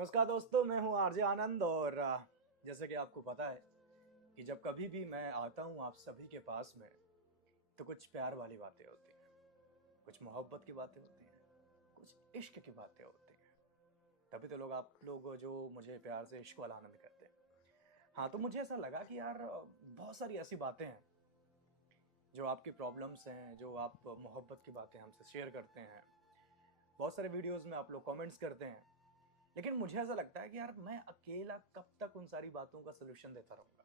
नमस्कार दोस्तों, मैं हूं आरजे आनंद और जैसे कि आपको पता है कि जब कभी भी मैं आता हूं आप सभी के पास में तो कुछ प्यार वाली बातें होती हैं, कुछ मोहब्बत की बातें होती हैं, कुछ इश्क की बातें होती हैं। तभी तो आप लोग जो मुझे प्यार से इश्क वाला आनंद कहते हैं। हाँ, तो मुझे ऐसा लगा कि यार बहुत सारी ऐसी बातें हैं जो आपकी प्रॉब्लम्स हैं, जो आप मोहब्बत की बातें हमसे शेयर करते हैं। बहुत सारे वीडियोस में आप लोग कमेंट्स करते हैं, लेकिन मुझे ऐसा लगता है कि यार मैं अकेला कब तक उन सारी बातों का सोल्यूशन देता रहूंगा।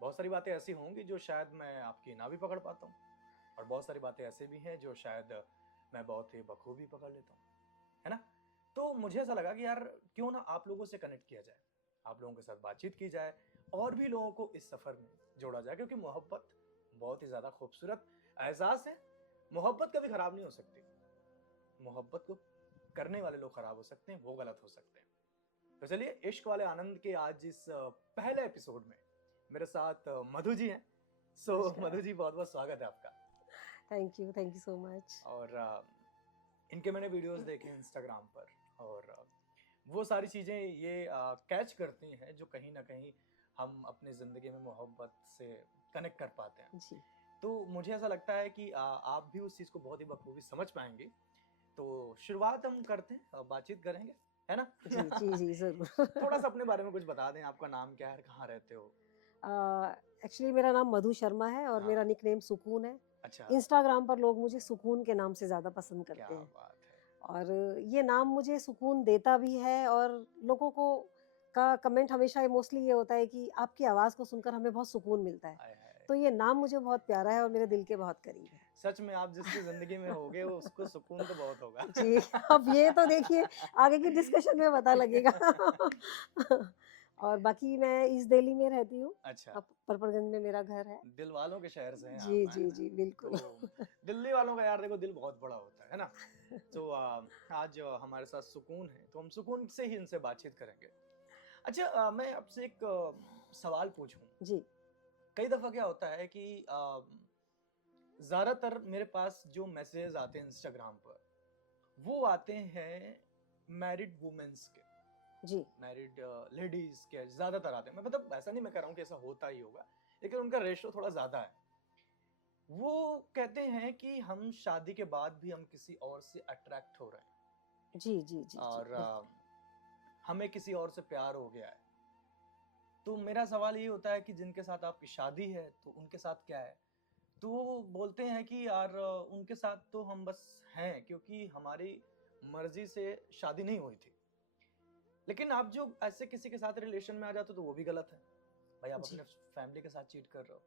बहुत सारी बातें ऐसी होंगी जो शायद मैं आपकी ना भी पकड़ पाता हूँ, और बहुत सारी बातें ऐसे भी हैं जो शायद मैं बहुत ही बखूबी पकड़ लेता हूँ, है ना। तो मुझे ऐसा लगा कि यार क्यों ना आप लोगों से कनेक्ट किया जाए, आप लोगों के साथ बातचीत की जाए और भी लोगों को इस सफर में जोड़ा जाए, क्योंकि मोहब्बत बहुत ही ज्यादा खूबसूरत एहसास है। मोहब्बत कभी खराब नहीं हो सकती। मोहब्बत को करने वाले लोग खराब हो सकते हैं, वो गलत हो सकते हैं। तो चलिए, इश्क वाले आनंद के आज इस पहले एपिसोड में मेरे साथ मधु जी हैं। सो मधु जी, बहुत बहुत स्वागत है आपका। Thank you so much. और इनके मैंने वीडियोस देखे इंस्टाग्राम पर, और वो सारी चीज़ें ये कैच करती हैं जो कहीं ना कहीं हम अपने ज़िंदगी में मोहब्बत से कनेक्ट कर पाते हैं। जी तो मुझे ऐसा लगता है कि आप भी उस चीज़ को बहुत ही बखूबी समझ पाएंगे। तो शुरुआत हम करते हैं, बातचीत करेंगे, है ना। जी जी जी जरूर। थोड़ा सा अपने बारे में कुछ बता दें, आपका नाम क्या है, कहाँ रहते हो। एक्चुअली मेरा नाम मधु शर्मा है और हाँ। मेरा निकनेम सुकून है। अच्छा। इंस्टाग्राम पर लोग मुझे सुकून के नाम से ज़्यादा पसंद क्या करते हैं बात है। और ये नाम मुझे सुकून देता भी है। और लोगों को का कमेंट हमेशा मोस्टली ये होता है कि आपकी आवाज़ को सुनकर हमें बहुत सुकून मिलता है। हाय हाय। तो ये नाम मुझे बहुत प्यारा है और मेरे दिल के बहुत करीब है। सच में आप जिसकी जिंदगी में होगे वो उसको सुकून तो बहुत होगा। जी, अब ये तो देखिए आगे की डिस्कशन में पता लगेगा। और बाकी मैं ईस्ट दिल्ली में रहती हूँ। अच्छा। अब परपरगंज में मेरा घर है। दिल वालों के शहर से हैं आप, जी हैं? जी जी बिल्कुल। तो दिल्ली वालों का यार देखो दिल बहुत बड़ा होता है ना। तो आज हमारे साथ सुकून है, तो हम सुकून से ही इनसे बातचीत करेंगे। अच्छा, मैं आपसे एक सवाल पूछूं। जी कई दफा क्या होता है कि ज्यादातर मेरे पास जो मैसेज आते हैं इंस्टाग्राम पर, वो आते हैं मैरिड वुमेन्स के, जी मैरिड लेडीज के ज्यादातर आते हैं। मैं मतलब ऐसा नहीं मैं कह रहा हूँ कि ऐसा होता ही होगा, लेकिन उनका रेशो थोड़ा ज्यादा है। वो कहते हैं कि हम शादी के बाद भी हम किसी और से अट्रैक्ट हो रहे हैं, जी जी जी जी और बिल्कुल। हमें किसी और से प्यार हो गया है। तो मेरा सवाल ये होता है कि जिनके साथ आपकी शादी है तो उनके साथ क्या है। तो वो बोलते हैं कि यार उनके साथ तो हम बस हैं क्योंकि हमारी मर्जी से शादी नहीं हुई थी। लेकिन आप जो ऐसे किसी के साथ रिलेशन में आ जाते हो तो वो भी गलत है। भाई, आप जी अपने फैमिली के साथ चीट कर रहे हो।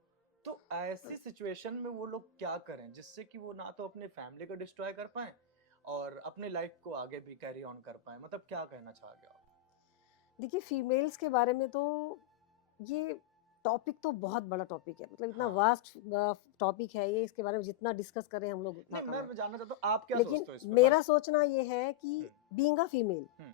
तो ऐसी सिचुएशन में वो लोग क्या करें जिससे कि वो ना तो अपने फैमिली को डिस्ट्रॉय कर पाए और अपने लाइफ को आगे भी कैरी ऑन कर पाए। मतलब क्या कहना चाहोगे आप। देखिए फीमेल्स के बारे में तो ये टॉपिक तो बहुत बड़ा टॉपिक है, मतलब इतना हाँ। वास्ट टॉपिक है ये। इसके बारे में जितना डिस्कस करें हम लोग उतना नहीं, कम है। मैं जानना चाहता हूँ आप क्या लेकिन सोचते हो इस पे मेरा बस। सोचना ये है कि हम्म। बीइंग अ फीमेल, हम्म।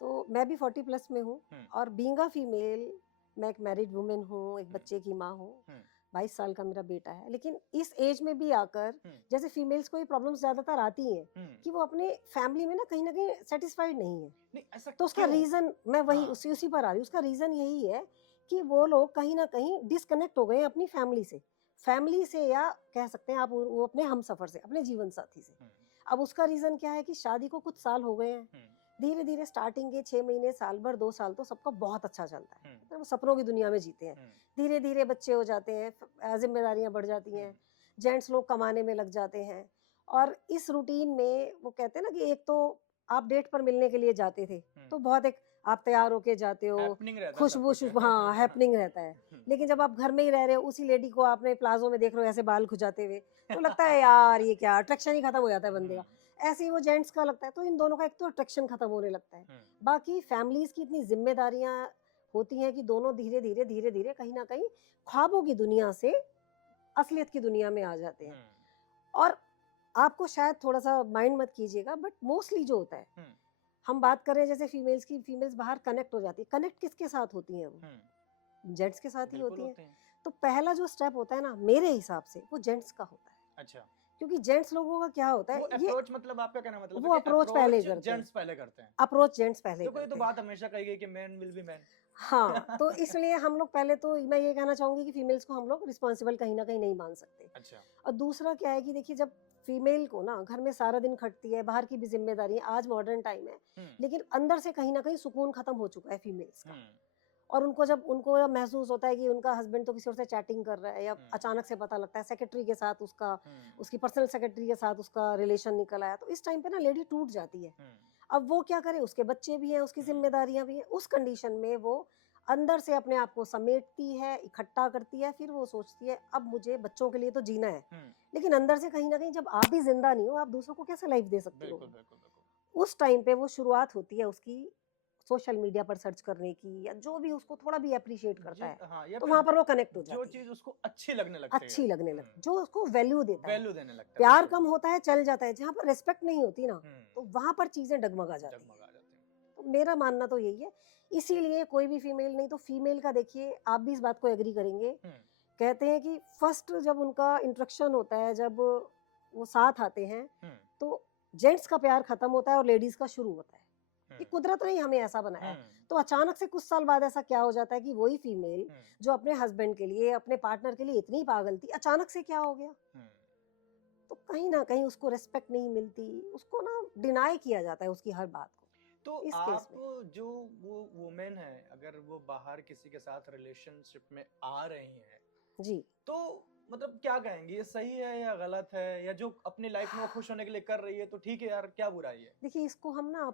तो मैं भी 40 प्लस में हूँ। हम्म। और बीइंग अ फीमेल, मैं एक मैरिड वुमेन हूँ, एक हम्म। बच्चे की माँ हूँ। हम्म। 22 साल का मेरा बेटा है। लेकिन इस एज में भी आकर हम्म। जैसे फीमेल्स को ये प्रॉब्लम्स ज़्यादातर आती हैं हम्म। कि वो अपने फैमिली में ना कहीं सेटिस्फाइड नहीं है। नहीं, ऐसा तो उसका क्यों। रीज़न मैं वही हाँ। उसी उसी पर आ रही हूँ। उसका रीज़न यही है कि वो लोग कहीं ना कहीं डिसकनेक्ट हो गए हैं अपनी फैमिली से या कह सकते हैं आप वो अपने हमसफर से, अपने जीवन साथी से। हम्म। अब उसका रीज़न क्या है कि शादी को कुछ साल हो गए हैं। हम्म। धीरे धीरे स्टार्टिंग के 6 महीने, साल भर, 2 साल तो सबका बहुत अच्छा चलता है, हम्म। मतलब वो सपनों की दुनिया में जीते हैं। हम्म। धीरे धीरे बच्चे हो जाते हैं, जिम्मेदारियां बढ़ जाती हैं, जेंट्स लोग कमाने में लग जाते हैं। और इस रूटीन में वो कहते हैं ना कि एक तो आप डेट पर मिलने के लिए जाते थे तो बहुत एक आप तैयार होके जाते हो, हैपनिंग रहता है सब खुशबू कुछ। खुशबू, हाँ हैपनिंग रहता है। लेकिन जब आप घर में ही रह रहे हो, उसी लेडी को आपने प्लाजो में देख रहे हो ऐसे बाल खुजाते हुए, तो लगता है यार ये क्या, अट्रैक्शन ही खत्म हो जाता है बंदे का। ऐसे ही वो जेंट्स का लगता है। तो इन दोनों का एक तो अट्रैक्शन खत्म होने लगता है। बाकी फैमिलीज की इतनी जिम्मेदारियां होती हैं कि दोनों धीरे धीरे कहीं ना कहीं ख्वाबों की दुनिया से असलियत की दुनिया में आ जाते हैं। और आपको शायद थोड़ा सा माइंड मत कीजिएगा, बट मोस्टली जो होता है, हम बात करें जैसे फीमेल्स की, फीमेल्स बाहर कनेक्ट हो जाती है। कनेक्ट किसके साथ होती हैं? वो जेंट्स के साथ ही होती हैं। तो पहला जो स्टेप होता है ना, मेरे हिसाब से वो जेंट्स का होता है। अच्छा। क्योंकि जेंट्स लोगों का क्या होता वो है, ये अप्रोच मतलब आपका कहना मतलब वो है कि अप्रोच पहले अप्रोच करते हैं, जेंट्स पहले करते हैं। अप्रोच जेंट्स पहले देखो ये तो करते हैं। बात हमेशा कही गई कि मैन विल बी मैन। हाँ, तो इसलिए हम लोग पहले तो मैं ये कहना चाहूंगी कि फीमेल्स को हम लोग रिस्पॉन्सिबल कहीं ना कहीं नहीं मान सकते। अच्छा। और दूसरा क्या है कि देखिए, जब फीमेल को ना घर में सारा दिन खटती है, बाहर की भी जिम्मेदारी है, आज मॉडर्न टाइम है, हम्म लेकिन अंदर से कहीं ना कहीं सुकून खत्म हो चुका है फीमेल्स का। हम्म और उनको जब महसूस होता है कि उनका हस्बैंड तो किसी और से चैटिंग कर रहा है, या अचानक से पता लगता है सेक्रेटरी के साथ उसकी पर्सनल सेक्रेटरी के साथ उसका रिलेशन निकल आया, तो इस टाइम पे ना लेडी टूट जाती है। अब वो क्या करे, उसके बच्चे भी हैं, उसकी जिम्मेदारियां भी हैं, उस कंडीशन में वो अंदर से अपने आप को समेटती है, इकट्ठा करती है, फिर वो सोचती है अब मुझे बच्चों के लिए तो जीना है, लेकिन अंदर से कहीं ना कहीं जब आप भी जिंदा नहीं हो, आप दूसरों को कैसे लाइफ दे सकते हो। बिल्कुल बिल्कुल बिल्कुल। उस टाइम पे वो शुरुआत होती है उसकी सोशल मीडिया पर सर्च करने की, या जो भी उसको थोड़ा भी अप्रिशिएट करता है, हाँ, या तो फिर वहां पर वो कनेक्ट हो जो जाती है, चीज उसको अच्छी लगने लगती है, अच्छी लगने लगती, जो उसको वैल्यू देता है। वैल्यू देने लगता है, प्यार बिल्कुल। कम होता है, चल जाता है, जहाँ पर रिस्पेक्ट नहीं होती ना, तो वहां पर चीजें डगमगा जाती हैं। जगमगा जाते हैं। तो मेरा मानना तो यही है। इसीलिए कोई भी फीमेल नहीं तो फीमेल का, देखिए आप भी इस बात को एग्री करेंगे, कहते हैं कि फर्स्ट जब उनका इंट्रोडक्शन होता है, जब वो साथ आते हैं, तो जेंट्स का प्यार खत्म होता है और लेडीज का शुरू होता है। ये कुदरत ने ही हमें ऐसा बनाया है। तो अचानक से कुछ साल बाद ऐसा क्या हो जाता है कि वही फीमेल जो अपने हस्बैंड के लिए, अपने पार्टनर के लिए इतनी पागल थी, अचानक से क्या हो गया। तो कहीं ना कहीं उसको रिस्पेक्ट नहीं मिलती, उसको ना डिनाई किया जाता है उसकी हर बात को। तो इस केस आप में जो वो वुमेन है, अगर वो बाहर किसी के साथ रिलेशनशिप में आ रही हैं, जी, तो मतलब क्या कहेंगे, ये सही है या गलत है, या जो अपनी लाइफ में वो खुश होने के लिए कर रही है तो ठीक है यार, क्या बुराई है? देखिए इसको हम ना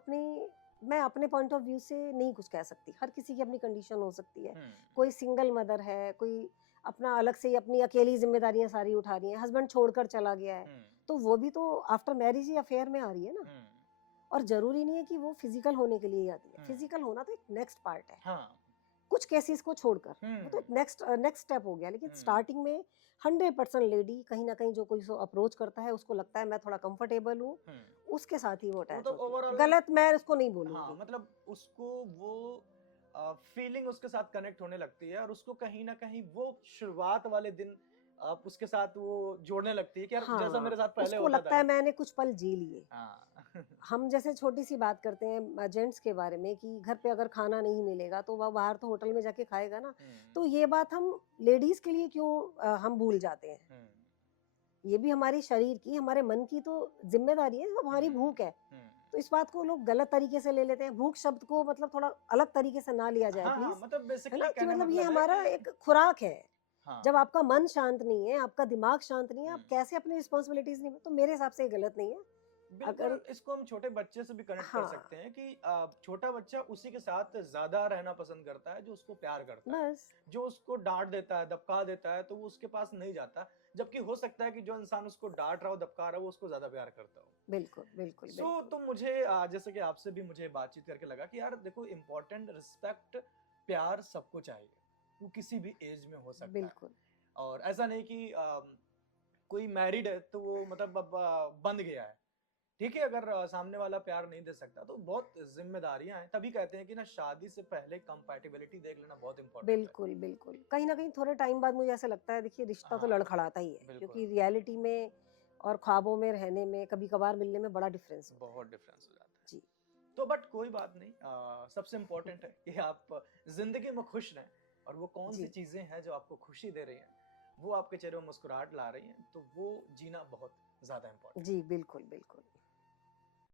मैं अपने पॉइंट ऑफ व्यू से नहीं कुछ कह सकती। हर किसी की अपनी कंडीशन हो सकती है। कोई सिंगल मदर है, कोई अपना अलग से ही अपनी अकेली जिम्मेदारियां सारी उठा रही है, हस्बैंड छोड़कर चला गया है, तो वो भी तो आफ्टर मैरिज ही अफेयर में आ रही है ना। और जरूरी नहीं है कि वो फिजिकल होने के लिए ही आती है। फिजिकल होना तो एक नेक्स्ट पार्ट है। हाँ। कुछ केसेस को छोड़कर वो तो एक नेक्स्ट स्टेप हो गया, लेकिन स्टार्टिंग में 100% लेडी कहीं ना कहीं जो कोई अप्रोच करता है, उसको लगता है मैं थोड़ा कंफर्टेबल हूँ, उसके साथ ही वो अटैच मतलब होती है। ओवरऑल गलत मैं उसको नहीं हाँ, बोलूंगी। मतलब उसको वो फीलिंग उसके साथ कनेक्ट होने लगती है, और उसको कहीं ना कहीं वो शुरुआत वाले दिन आप उसके साथ वो जोड़ने लगती है कि यार जैसा मेरे हाँ, साथ पहले उसको होता लगता था। है मैंने कुछ पल जी लिए। हाँ। हम जैसे छोटी सी बात करते हैं जेंट्स के बारे में कि घर पे अगर खाना नहीं मिलेगा तो वह बाहर तो होटल में जाके खाएगा ना। तो ये बात हम लेडीज के लिए क्यों हम भूल जाते हैं। ये भी हमारी शरीर की, हमारे मन की तो जिम्मेदारी है, तो हमारी भूख है। तो इस बात को लोग गलत तरीके से ले लेते हैं। भूख शब्द को मतलब थोड़ा अलग तरीके से ना लिया जाए हाँ, हाँ, प्लीज, मतलब है बेसिकली ना, कि कहने मतलब ये मतलब है हमारा कि एक खुराक है। हाँ, जब आपका मन शांत नहीं है, आपका दिमाग शांत नहीं है, आप कैसे अपनी रिस्पॉन्सिबिलिटीज नहीं, तो मेरे हिसाब से ये गलत नहीं है। बिल्कुल अगर इसको हम छोटे बच्चे से भी कनेक्ट कर हाँ, सकते हैं कि छोटा बच्चा उसी के साथ ज्यादा रहना पसंद करता है जो उसको प्यार करता है। बस जो उसको डांट देता है, दबका देता है, तो वो उसके पास नहीं जाता। जबकि हो सकता है कि जो इंसान उसको डांट रहा हो, दबका रहा हो, वो उसको ज्यादा प्यार करता हो। बिल्कुल बिल्कुल बिल्कुल। तो मुझे जैसे कि आपसे भी मुझे बातचीत करके लगा कि यार देखो, इम्पोर्टेंट रिस्पेक्ट, प्यार सबको चाहिए। वो किसी भी एज में हो सकता है। बिल्कुल और ऐसा नहीं कि कोई मैरिड है तो वो मतलब अब बंद गया है। ठीक है, अगर सामने वाला प्यार नहीं दे सकता तो बहुत जिम्मेदारियां हैं। तभी कहते हैं कि ना, शादी से पहले कंपैटिबिलिटी देख लेना बहुत इंपॉर्टेंट है। बिल्कुल बिल्कुल, कहीं ना कहीं थोड़े टाइम बाद मुझे ऐसा लगता है, देखिए रिश्ता तो हाँ, लड़खड़ाता ही है, बिल्कुल क्योंकि रियलिटी में और ख्वाबों में रहने में कभी कभार मिलने में बड़ा डिफरेंस होता है। बहुत डिफरेंस हो जाता है। जी। तो बट कोई बात नहीं, सबसे इम्पोर्टेंट है कि आप जिंदगी में खुश रहें। और वो कौन सी जी चीजें हैं जो आपको खुशी दे रही हैं, वो आपके चेहरे में मुस्कुराहट ला रही हैं, तो वो जीना बहुत ज्यादा इम्पोर्टेंट है। जी बिल्कुल बिल्कुल।